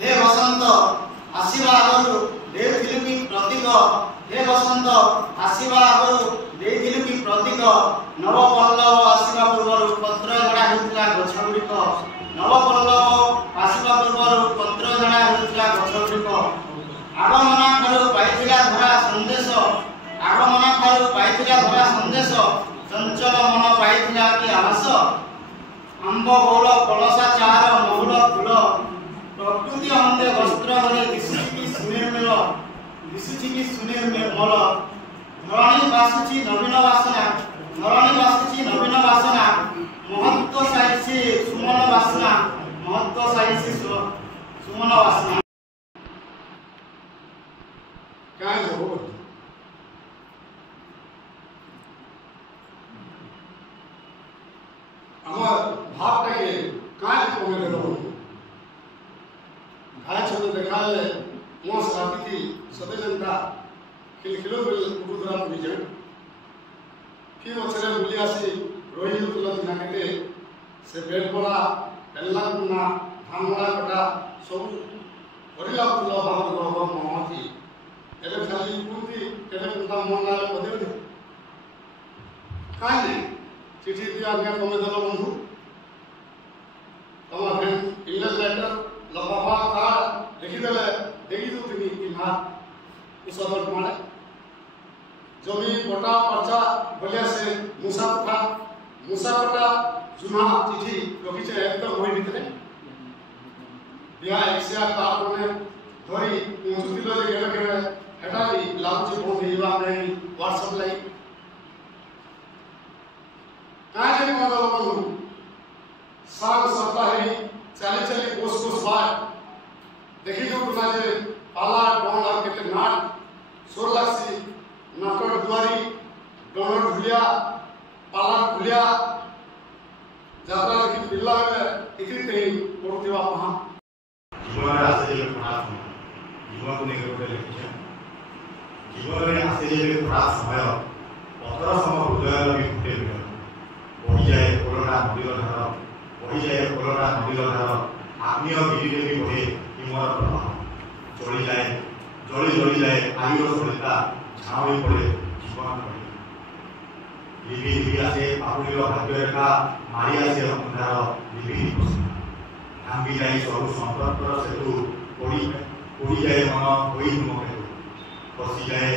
हे बसंत आसीबा आगरु देथिलु कि प्रतीक हे बसंत आसीबा आगरु देथिलु कि प्रतीक नव पल्लव आसीबा पूर्वरु पत्र झड़ा हेउतला गछगुड़िक नव पल्लव आसीबा पूर्वरु पत्र झड़ा हेउतला गछगुड़िक आगमना ठारू पाइथिला धरा संदेश आगमना ठारू पाइथिला धरा संदेश चंचल मन पाइथिला कि आवास आंब गौर कलसा चार महुल फूल प्रकृति अंधे वस्त्र हरे दिशुची सुनिर्मल धरणी बासुची नवीन वासना महत्व साइसी सुमन वासना महत्व साइसी सुमन वासना काय हो আমার ভাবটাকে কাজ কমে গেল ঘাড় ছোট দেখালে মোস রাতিটি সদেজনটা খিলখিলো উপদ্রা পুরিছে ফির বছরে বুলি আসি রহি তুলা দিনা কেটে সে বেড পড়া এল্লা কুনা ধানমড়া কটা সব করিলা তুলা বাবা বাবা মহতি এবে খালি কুন্তি কেটে কুন্তা মন নালে পদে পদে কাই নাই चिठी दिया आज्ञा कमे दल बंधु तमा फेन इंग्लिश लेटर लफाफा कार्ड लिखि देले देखि दो तिनी कि मां उसदर माने जमी बटा पर्चा बलिया से मुसा कटा चुना चिठी रखि छे एकदम होई भितरे बिया एक्सिया कार्ड ने धरी पहुंचुती ले गेले गेले हेटाली लाउची फोन हिवा नै व्हाट्सएप लाई काजे मदल बंधु साग सप्ताहे चली चली कोस बार देखी जो कुनाजे पाला डोंडा केते नाट सोरलासी नाटक दुआरी डोंड ढुलिया पाला ढुलिया जात्रा की पिल्ला में इतनी तेई पड़तीवा पहा जीवन आसे पढ़ा जीवन को नेगे लिखिछे जीवन में आसे पढ़ा समय पत्र समय हृदय भी फुटे बही जाए कोरोना नदीर धार बही जाए कोरोना नदीर धार आत्मीय गिरी भी बढ़े हिमर प्रभाव जली जाए आयुर सरिता झाँवी पड़े जीवन पड़े लिभि लिभि आसे पापुलिर भाग्य रेखा मारी आसे अंधार लिभि भांगी जाए सब संपर्कर सेतु पड़ी जाए मन होई हिमकेतु खसी जाए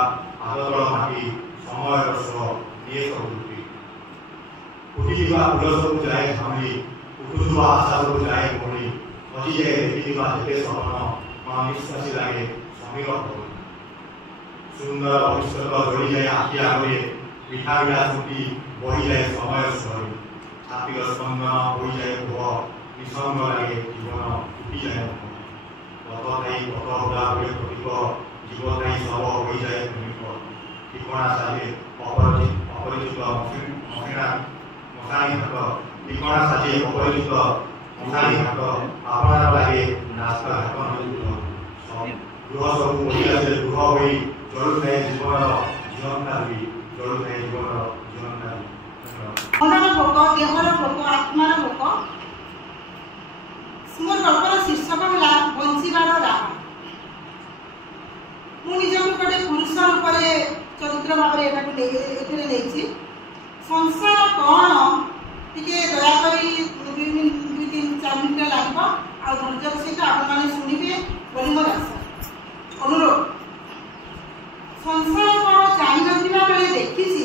आदतल माटी समय रस ये सब उठीवा फूल सब जाए झाँवी उठुवा आशा सब जाए पड़ी मजी जाए देखा जेते सपन मन निश्वासी लगे समीर सुंदर भविष्य जोड़ी जाए आखि आगे पिठा बिड़ा छुटी बही जाए समय सरी छाती स्पंदन हो जाए भोह निसंग लगे जीवन उठी जाए गत गता प्रतीक जीवताई सब हो जाए ठिकना साजे अपरिचित महीना मशानी ठिकना साजे अपरिचित ଅଙ୍ଗାଳି ଘାଟ ଆପଣଙ୍କ ଲାଗେ ରାସ୍ତା ଘାଟ ଗୃହ ସବୁ ମହିଳାରେ ଗୃହ ହୋଇ ଚଳୁଥାଏ ଜୀବନର ଜୀବନତା ହୋଇ ଚଳୁଥାଏ ଜୀବନର ଜୀବନତା ହୋଇ ମନର ଭୋକ ଦେହର ଭୋକ ଆତ୍ମାର ଭୋକ। ମୋର ଗଳ୍ପର ଶୀର୍ଷକ ହେଲା ବଞ୍ଚିବାର ରାହ। ମୁଁ ନିଜକୁ ଗୋଟେ ପୁରୁଷ ରୂପରେ ଚରିତ୍ର ଭାବରେ ଏଥିରେ ନେଇଛି। ସଂସାର କ'ଣ ଟିକେ ଦୟାକରି 2-3-4 ମିନିଟ୍ ଲାଗିବ ଆଉ ଧୈର୍ଯ୍ୟର ସହିତ ଆପଣମାନେ ଶୁଣିବେ ବୋଲି ମୋର ଆଶା ଅନୁରୋଧ। ସଂସାର କ'ଣ ଜାଣିନଥିବା ବେଳେ ଦେଖିଛି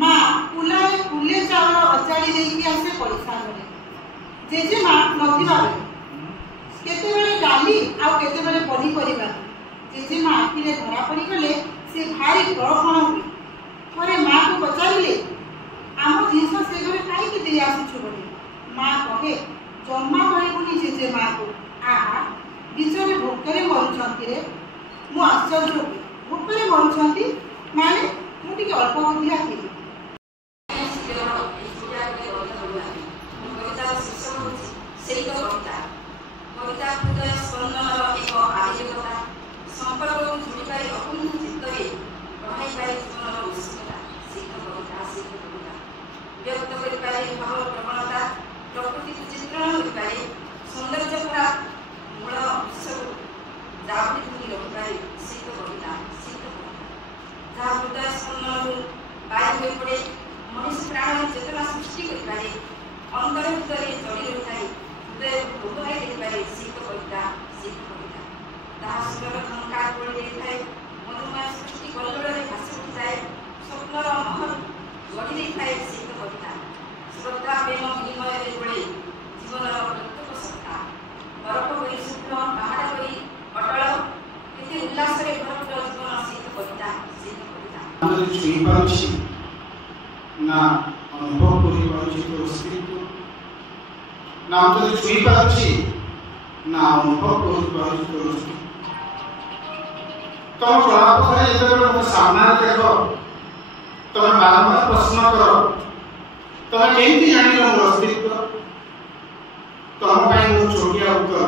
ମା କୁଲାରେ କୁଲେ ଚାଉଳ ଅଚାଳି ଦେଇକି ଆସେ ପଡ଼ିଶା ଘରେ। ଜେଜେମା ନଥିବା ବେଳେ କେତେବେଳେ ଡାଲି ଆଉ କେତେବେଳେ ପନିପରିବା। ଜେଜେମା ଆଖିରେ ଧରା ପଡ଼ିଗଲେ ସେ ଭାରି ଗ୍ରହଣ ହୁଏ। ଥରେ ମାଆକୁ ପଚାରିଲେ ଆମ ଜିନିଷ ସେ ଘରେ କାହିଁକି ଦେଇ ଆସୁଛୁ ବୋଲି। ମା କହେ ଜମା କହିବୁନି ଜେଜେମାଆକୁ। ଆହା ବିଚରେ ଭୋକରେ ମରୁଛନ୍ତି ରେ। ମୁଁ ଆଶ୍ଚର୍ଯ୍ୟ ହୁଏ ଭୋକରେ ମରୁଛନ୍ତି ମାନେ ମୁଁ ଟିକେ ଅଳ୍ପ ବୁଦ୍ଧିଆ ଥିଲି। কবিতা হৃদয় স্পন্দনর এক আবেগতা সম্পর্কକୁ ଯୋଡ଼ିବାରେ ଅପୂର୍ଣ୍ଣ ଚିତ୍ତରେ ବଢ଼ାଇବାରେ ଜୀବନର ଉତ୍ସୁକତା ଶୀତ କବିତା ବ୍ୟକ୍ତ କରିପାରେ ଭାବ ପ୍ରବଣତା ପ୍ରକୃତିକୁ ଚିତ୍ରଣ କରିପାରେ ସୌନ୍ଦର୍ଯ୍ୟ ଭରା ମୂଳ ଉତ୍ସକୁ ଜାବୁଡ଼ି ଧରି ରଖିପାରେ ଶୀତ କବିତା ଯାହା ହୃଦୟ ସ୍ପନ୍ଦନରୁ ବାୟୁ ହୋଇପଡ଼େ ମଣିଷ ପ୍ରାଣର ଚେତନା ସୃଷ୍ଟି କରିପାରେ ଅନ୍ତର ଭିତରେ ଜଡ଼ି ରହିଥାଏ ହୃଦୟକୁ ଡୋବାଇ ଦେଇପାରେ ଶୀତ କବିତା ତାହା ସୁନ୍ଦର ଝଙ୍କାର ପଡ଼ି ଦେଇଥାଏ ମଧୁମୟ ସୃଷ୍ଟି କଲ୍ଲୋଳରେ ଭାସି ଉଠିଥାଏ ସ୍ୱପ୍ନର ମହଲ ଗଢ଼ି ଦେଇଥାଏ ଶୀତ କବିତା ଶ୍ରଦ୍ଧା ପ୍ରେମ ବିନିମୟରେ ପଡ଼େ ଜୀବନର ପ୍ରତ୍ୟେକ ସତ୍ତା ବରଫ ପରି ଶୁଭ୍ର ପାହାଡ଼ ପରି ଅଟଳ କେତେ ଉଲ୍ଲାସରେ ଭରପୁର ଜୀବନ ଶୀତ କବିତା ଛୁଇଁପାରୁଛି ନା ଅନୁଭବ କରିପାରୁଛି ତୋର ସ୍ଥିତ୍ୱ ନା ମୁଁ ଛୁଇଁପାରୁଛି ନା ଅନୁଭବ କରିପାରୁଛି ତୋର ସ୍ଥିତ୍ୱ। ତମ ଚଳାପଥରେ ଯେତେବେଳେ ମୋ ସାମ୍ନାରେ ଦେଖ ତମେ ବାରମ୍ବାର ପ୍ରଶ୍ନ କର ତମେ କେମିତି ଜାଣିଲ ମୋର ଅସ୍ତିତ୍ୱ। ତମ ପାଇଁ ମୋ ଛୋଟିଆ ଉତ୍ତର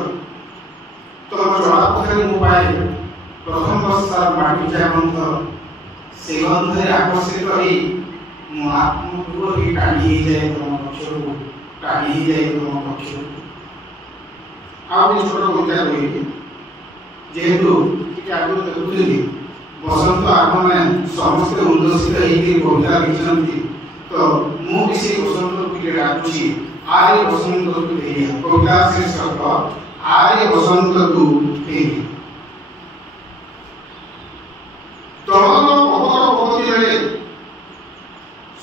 ତମ ଚଳାପଥରେ ମୁଁ ପାଏ ପ୍ରଥମ ବର୍ଷର ମାଟିଚା ଗନ୍ଧ। ସେ ଗନ୍ଧରେ ଆକର୍ଷିତ ହୋଇ ମୋ ଆତ୍ମକୁ ଟାଣି ହେଇଯାଏ ତମ ପକ୍ଷରୁ ଟାଣି ହେଇଯାଏ ତମ ପକ୍ଷରୁ। ଆଉ ଗୋଟେ ଛୋଟ କବିତା କହିବି ଯେହେତୁ ଟିକେ ଆଗରୁ ଦେଖୁଥିଲି ବସନ୍ତ ଆପଣମାନେ ସମସ୍ତେ ଉଲ୍ଲସିତ ହେଇକି କବିତା ଲେଖିଛନ୍ତି ତ ମୁଁ ବି ସେଇ ବସନ୍ତକୁ ଟିକେ ଡାକୁଛି ଆରେ ବସନ୍ତକୁ ଫେରିଆ। କବିତା ଶୀର୍ଷକ ଆରେ ବସନ୍ତକୁ ଫେରି। ତଳର ପବନ ପବତି ବେଳେ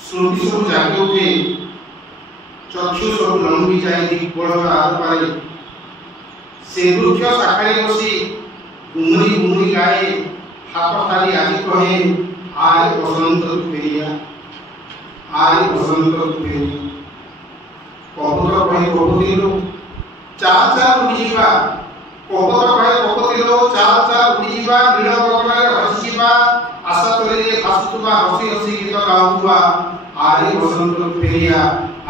ସ୍ମୃତି ସବୁ ଜାଗି ଉଠେ ଚକ୍ଷୁ ସବୁ ଲମ୍ବି ଯାଏ ଦିଗ୍ବଳର ଆରପାରେ। ସେ ବୃକ୍ଷ ଶାଖାରେ ବସି ଗୁମୁରି ଗୁମୁରି ଗାଏ ହାତ ଠାରି ଆଜି କହେ ଆରେ ବସନ୍ତକୁ ଫେରିଆ ଆରେ ବସନ୍ତକୁ ଫେରିଆ। କବୁତର କହେ କବୁତିଲୋ ଚାଲ ଚାଲ ଉଡ଼ିଯିବା କବୁତର କହେ କବୁତିଲୋ ଚାଲ ଚାଲ ଉଡ଼ିଯିବା ନୀଳ ଗଗନରେ ହସିଯିବା ଆଶା ତଳିରେ ଭାସୁଥିବା ହସି ହସି ଗୀତ ଗାଉଥିବା ଆରେ ବସନ୍ତକୁ ଫେରିଆ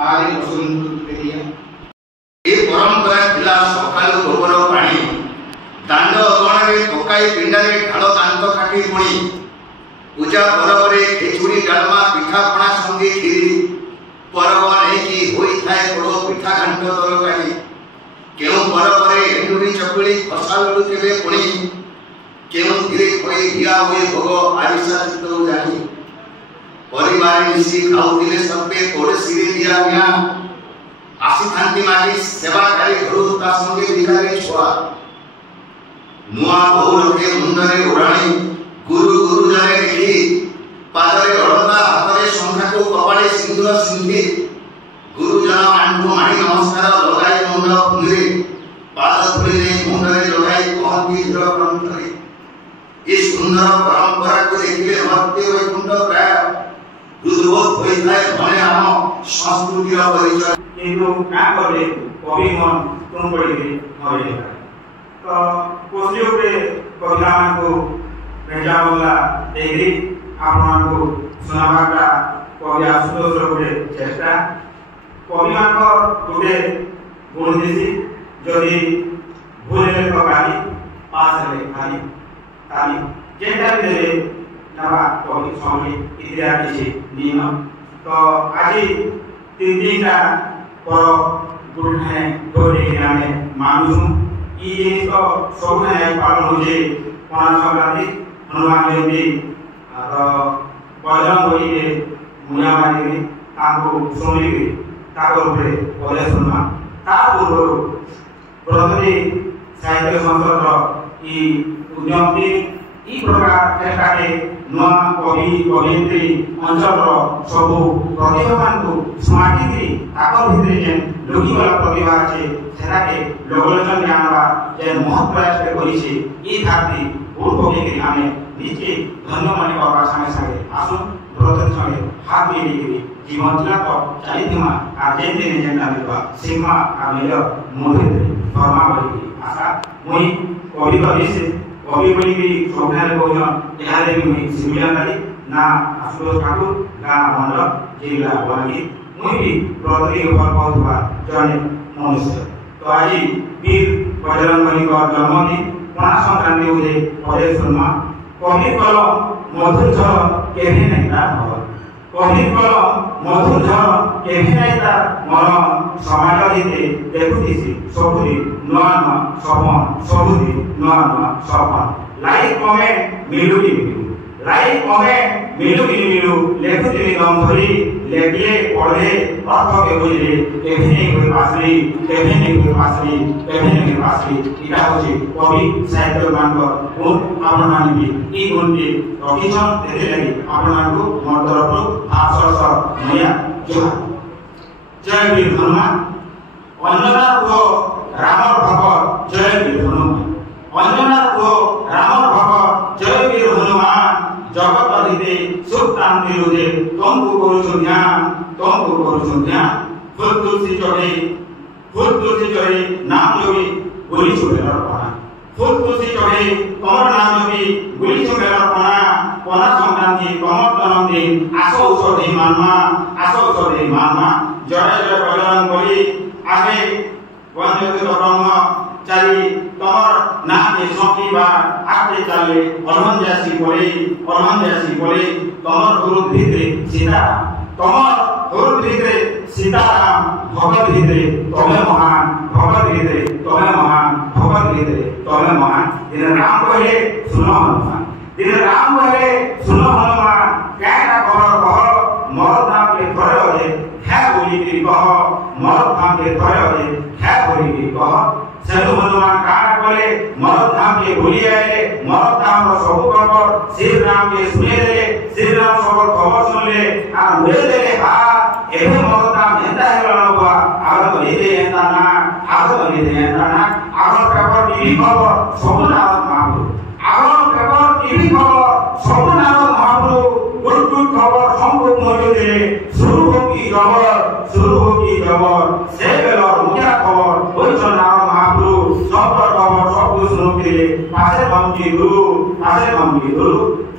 ଆରେ ବସନ୍ତକୁ ଫେରିଆ। ଏ ପରମ୍ପରା ଥିଲା ସକାଳୁ ଗୋବର ପାଣି ଦାଣ୍ଡ ଅଗଣାରେ ପକାଇ ପିଣ୍ଡାରେ ଢାଳ ଦାନ୍ତ କାଟି ପୁଣି ପୂଜା ପର୍ବରେ ଖେଚୁଡ଼ି ଡାଲମା ପିଠାପଣା ସଙ୍ଗେ କ୍ଷୀରି ପର୍ବ ନେଇକି ହୋଇଥାଏ ପୋଡ଼ ପିଠା ଘାଣ୍ଟ ତରକାରୀ। କେଉଁ ପର୍ବରେ ଏଣ୍ଡୁରି ଚକୁଳି ଖସା ଲଡୁ କେବେ ପୁଣି କେଉଁଥିରେ ଖଇ ଦିଆ ହୁଏ ଭୋଗ ଆରିସା ଚିତଉ ଜାଣି। ପରିବାର ମିଶି ଖାଉଥିଲେ ସବେ ପଡ଼ୋଶୀରେ ଦିଆ ନିଆ ଆସିଥାନ୍ତି ମାଗି ସେବାକାରୀ ଘରୁ ତା ସଙ୍ଗେ ଭିକାରୀ ଛୁଆ। ନୂଆ ବୋହୂ ଲୋକେ ମୁଣ୍ଡରେ ଓଢ଼ାଣି ଗୁରୁ ଗୁରୁଜନେ ଦେଖି ପାଦରେ ଅଳତା ହାତରେ ଶଙ୍ଖାକୁ କପାଳେ ସିନ୍ଦୁର ସିନ୍ଧି ଗୁରୁଜନ ଆଣ୍ଠୁ ମାଣି ନମସ୍କାର ଲଗାଇ ମୁଣ୍ଡ ଫୁଲିରେ ପାଦ ଧୂଳିରେ ମୁଣ୍ଡରେ ଲଗାଇ କହନ୍ତି ଧୀର କଣ୍ଠରେ। ଏ ସୁନ୍ଦର ପରମ୍ପରାକୁ ଦେଖିଲେ ଭକ୍ତି ବୈକୁଣ୍ଠ ପ୍ରାୟ ହୃଦବୋଧ ହୋଇଥାଏ ମନେ ଆମ ସଂସ୍କୃତିର ପରିଚୟ। କିନ୍ତୁ କାଁ କଲେ କବି ମନ ତୁମ ପଡ଼ିକି ମରିଗଲା ତ କୋଶଲି ଉପରେ କବିତାମାନଙ୍କୁ ଭେଜା ବଦଲା ଦେଇକରି ଆପଣମାନଙ୍କୁ ଶୁଣାବାଟା କବି ଆଶୁତୋଷର ଗୋଟେ ଚେଷ୍ଟା। କବିମାନଙ୍କ ଗୋଟେ गुण देसी जदि भूल ले तो गाली पास ले खाली ताली जेटा भी दे नवा कवि स्वामी इतिहास किसी नियम तो आज तीन दिन का पर गुण है डोरी नामे मानुषु ये जिनिस तो सब है पालन हो जे पना संक्रांति हनुमान जयंती तो बजरंग बली के मुया मारी के ताको सोनी के ताको ऊपर पदे सुनना ता पूर्व प्रथमे साहित्य संसद ई उद्यमती ई प्रकार एकाटे नुआ कवि कवयित्री अंचल सबू प्रतिभावान को स्मार्टी थी ताकर भितरे जेन लोकी वाला प्रतिभा छे सेटाके लोकलोचन ज्ञान बा जे महत् प्रयास के करी छे ई धारती भूल को के आमे निजे धन्य माने बाबा संगे संगे आसु ब्रतन संगे हाथ मिली के जीवन चला तो चालिथिमा आ जेन दिन जेन आबा सीमा आ मेल मोहित फरमा बली आशा मुई कवि कवि से कवि बली भी सोभनारे कहन एहारे भी मुई सिमिला गाली ना आशुतोष ठाकुर गा मंडल जिला बलांगी मुई भी प्रति ऊपर कहथुवा जने मनुष्य तो आज वीर बजरंग बली का जन्मदिन पना संक्रांति उदे पदे सुनमा कवि कल मधुर झ केहे नहीं ता भव कवि कल मधुर झ केहे नहीं ता मन समाज हिते देखुतिसी सबुरी नुआ नुआ सपन सबुरी नुआ नुआ सपन लाइक कमेंट मिलुकी मिलु लाइक कमेंट मिलुकी मिलु लेखुतिनी दम धरी लेखिए पढ़े अर्थ के बुझले केहे कोई पासली केहे कोई पासली केहे कोई पासली इटा होची कवि साहित्य मानकर गुण आपण माने भी ई गुण के रखिछन तेरे लागि आपण मानकु मोर तरफरु आशर्ष नया जोहार जय वीर हनुमान अंजना को रामर भक्त जय वीर हनुमान अंजना को रामर भक्त जय वीर हनुमान जगत हिते सुख शांति रुदे तुमको करू ज्ञान तुमको करू ज्ञान फूल तुलसी चढ़े नाम जोगी गुली छुबेलर पना फूल तुलसी चढ़े कमर नाम जोगी गुली छुबेलर पना पना संक्रांति कमर जन्मदिन आशो औषधि मानमा जय जय बजरंग बली आगे वंदे ब्रह्म चारी तमर नाम के सौंपी बार आते चले हनुमान जैसी बोले तमर गुरु भीतरे सीताराम तमर गुरु भीतरे सीताराम भगत भीतरे तमे महान भगत भीतरे तमे महान भगत भीतरे तमे महान दिन राम कहले सुनो हनुमान दिन राम कहले सुनो हनुमान क्या कह मरद नाम के थरे अजे है बोली की कह मरद नाम के थरे अजे है बोली की कह सेनु हनुमान काना कहले मरद नाम के भूली आए मरद नाम रो सब खबर श्री राम के सुने दे श्री राम सब खबर सुन ले आ उड़े दे हा एहे मरद नाम हेता है लनवा आग बनी दे हेता ना आग बनी दे हेता ना आग पेपर टीवी खबर सब नाम महाप्रभु आग पेपर टीवी खबर सब नाम महाप्रभु गुड गुड खबर हमको मौजूद है शुरू हो की खबर से बेलो मुख्य खबर कोई चला महाप्रभु सब खबर सब कुछ सुनो के पासे बंकी गुरु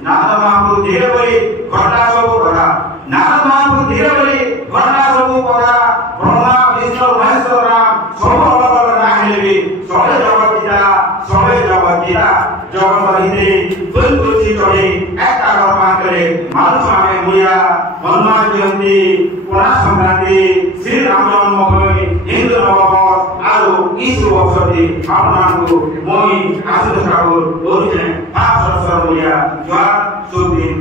नारद महाप्रभु धीरे बोली घटना सब कथा नारद महाप्रभु धीरे बोली घटना सब कथा ब्रह्मा विष्णु महेश्वर राम सब अलग अलग ना हेले भी सबे जगत पिता जगत हिते फूल तुलसी चढ़े एक कागर पान करे मानुष आमे मुया हनुमान जयंती पना संक्रांति श्री राम जन्मभूमि हिंदू नववर्ष आरो इस अवसरটি आपनाको মই आशुतोष ठाकुर ओरिजिन 5 वर्ष मुया जवार शुभ दिन